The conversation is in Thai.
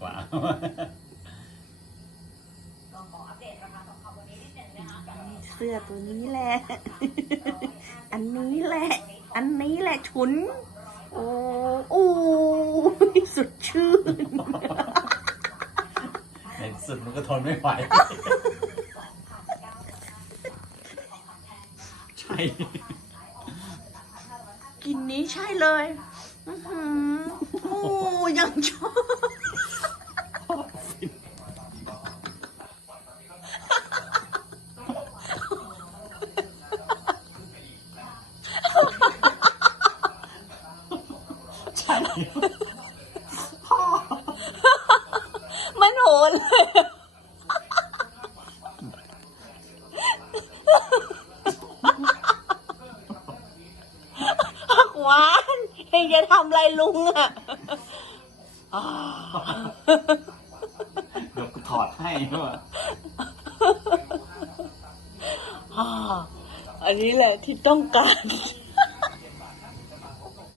กว่าเสื้อตัวนี้แหละ อันนี้แหละ อันนี้แหละฉุน โอ้โอ้ยสดชื่น ในสุดมันก็ทนไม่ไหว ใช่ กลินนี้ใช่เลย อื้อหือโอ้ยังชอบ ใช่มันโหนเลยผักหวานเองจะทำอะไรลุงอะอ่าเดี๋ยวกูถอดให้ด้วยอ่าอันนี้แหละที่ต้องการ